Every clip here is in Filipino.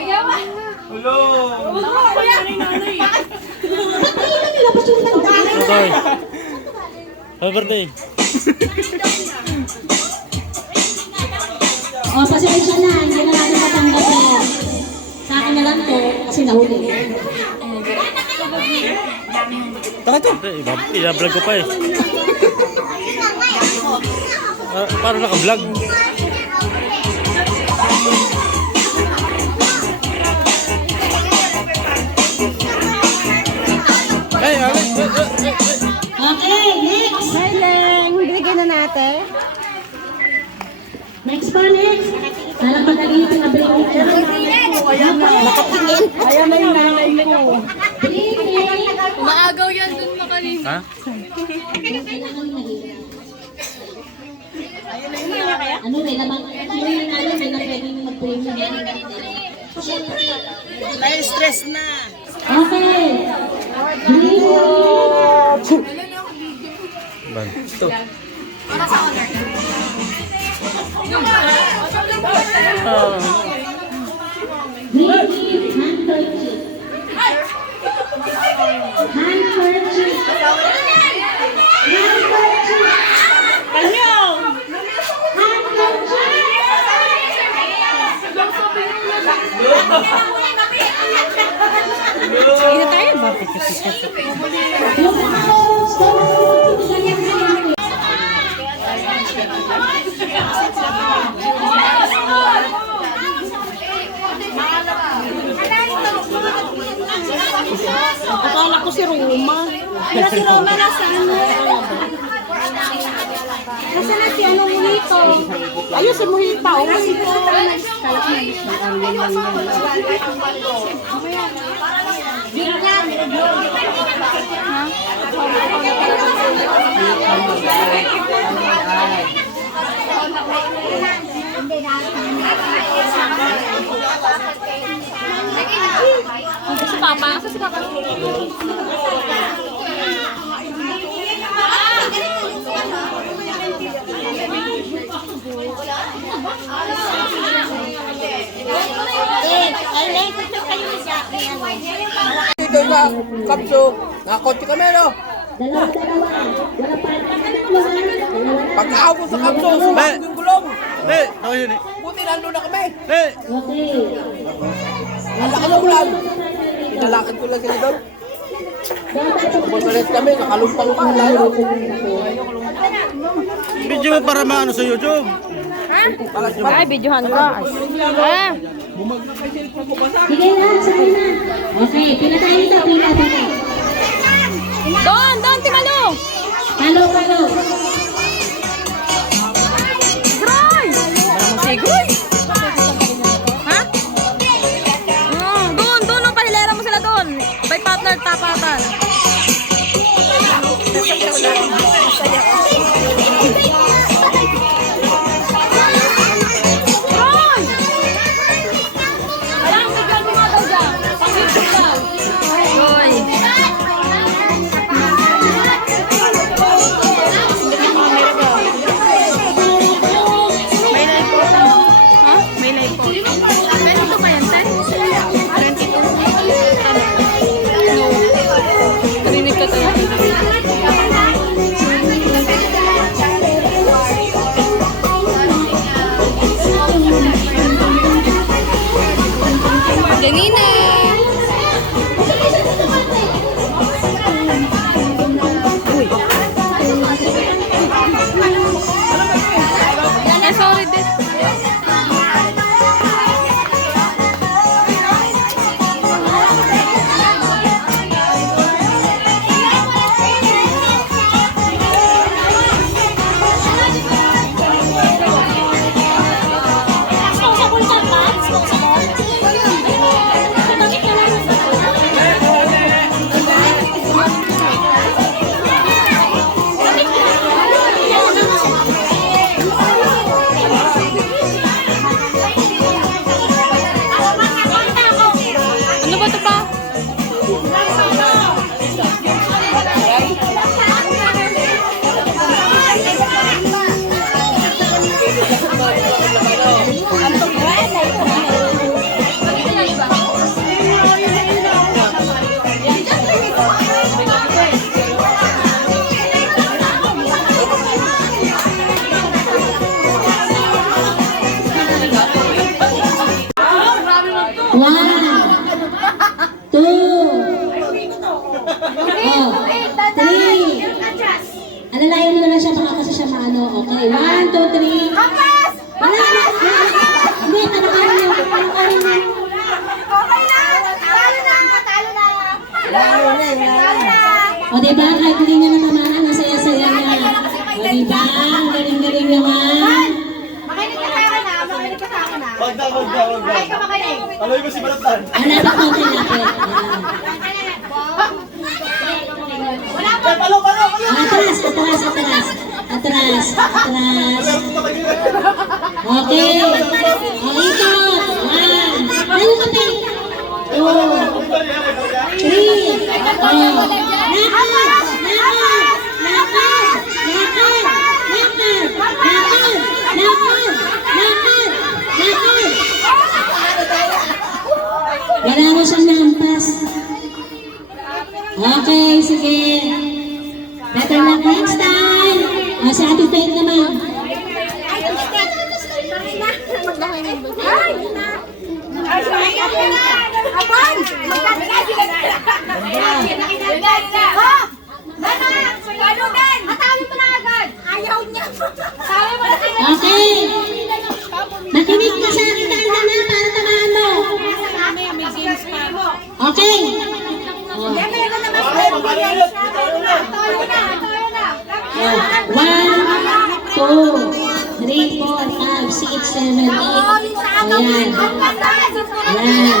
Hello! Totoy. Happy birthday. O, pasensya na. Hindi na natin matanggap yan. Sa akin na lang to, kasi nahuli. Taka ito. I-vlog ko pa eh. Parang naka-vlog. Ay, Okay, next! Leng, bigyan na natin. Next pa, next! Parang madali yung pinabili ko. Nakatingin. Ayan na yung nanay ko. Maagaw yan dun makalin. ha? Ano, may lamang. Ano yung nanay, may na pwedeng mag-premium. Na-stress na. Okay! Ban. Ito. Green handkerchief. Handkerchief. Handkerchief. Kanyo! Hindi tayo ba? Akala ko si Roma. Wala si Roma nasa ano? Nasa na si ano Mojito? Ayun si Mojito. Si Papa? Asa si Papa? Dito sa kapso, nakakotse kami, no? Dalawa. Wala pa. Pag-aaw ko sa kapso, sumakot yung gulong. Hey, ako yun eh. Buti nandun na kami. Hey! Okay. Ang laki ng ulan. Pinalakad ko lang sila doon. Bumasalit kami, nakalumpang pa. Layo. Video mo para maano sa YouTube. Ay, videohan ka. Ah! Sige na, sige na. Okay, pila tayo ito, pila. Doon, Timalo! Palo. Groy! Sigoy! Ha? Doon, ang pahilera mo sila doon. By partner, tapatan. Groy! Alam, bigyan mo nga daw dyan. Pag-ibig daw. Groy! May live po. Ha? May live po. Ganito ba yan, Tay? 22. No. Three. Alalayan mo na lang siya baka kasi siya maano. Okay, 1, 2, 3. Wala. Hindi, tanakarin niyo. Tanakarin niyo. O diba, kahit hindi niya natamaan, ang saya-saya niya. O diba, ang galing-galing naman. Wag na. Aloy mo si Balatan. Hanapin ko ang lapit. Atras. Okay. O, ikot. 1. Layo ka, Pe. 2. 3. Lakad. Wala na siyang nampas. Okay, sige. Better luck next time. O, si Ate Faith naman. Okay. Makinig ka sa akin dahil na para tamaan mo. Okay. Oh. 1, 2, 3, 4, 5, 6, 7, 8. Ayan. Ayan.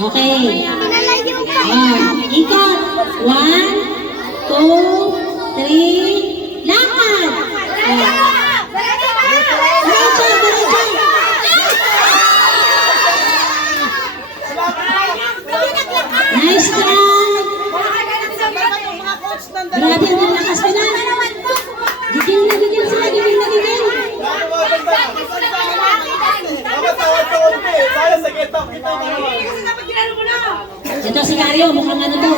Okay. Ikot. 1, 2, 3, lakad. Diretso. Nice try. Grabe ang lakas nila. Gigil na sila. Ito si Mario, mukhang ano to.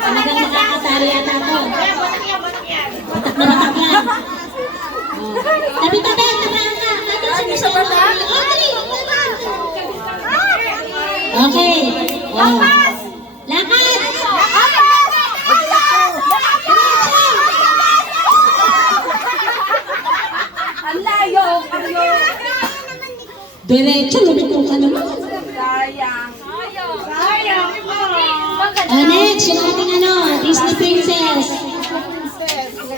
Talagang nakakatari yata to. Batak na yan. Tabi-tabi, tamaan ka. Okay. Oh. Lakad! Diretso, lumikong ka naman. Next, yung ating Disney princess.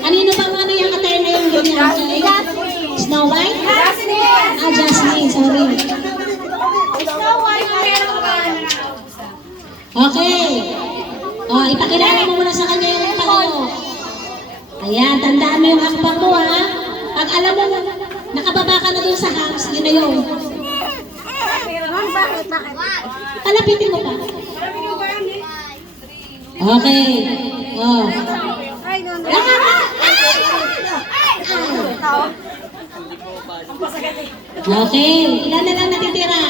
Kanino pang yung atay na yung ganyan? Snow White? Jasmine, sorry. Okay. O, ipakilala mo muna sa kanya yung pangalan. Ayan, tandaan mo yung akbang mo, ha? Pag alam mo, nakababa ka na dun sa house, yun na yun. Palapitin mo pa. Okay. Oh. Okay. Ilan na lang natitira?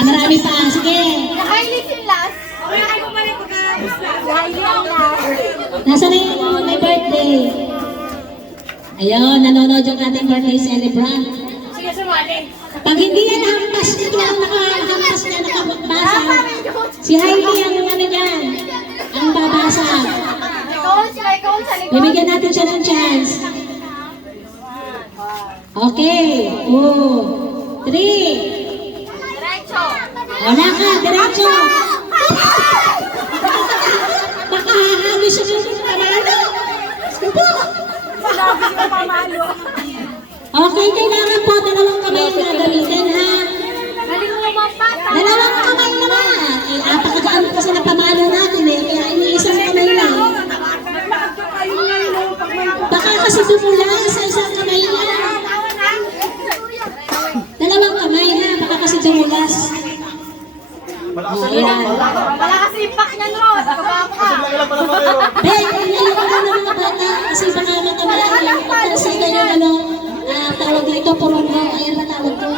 Marami pa. Sige. Nasaan na yung may birthday? Ayun, nanonood yung ating birthday celebrant. Pag hindi yan hampas nito, nakahampas na nakabasa, si Heidi ang dyan, ang babasa. Bibigyan natin siya ng chance. Okay. 2, 3. Wala ka, diretso. Baka hahagi siya sa pamalo. Okay, kailangan po dalawang kamay na gagamitin, ha? Dalawang kamay naman. Apakagaan kasi na pamalo natin, eh. Kaya iniisang kamay lang. Baka kasi dumula sa isang kamay niya. Dalawang kamay, ha? Baka kasi dumulas. Ayan. Wala kasi impact niya, no? Ben, nililiwan mo ng mga bata kasi baka matamalan yung kasi ganyan tawag dito, purong ayan na tawag ko.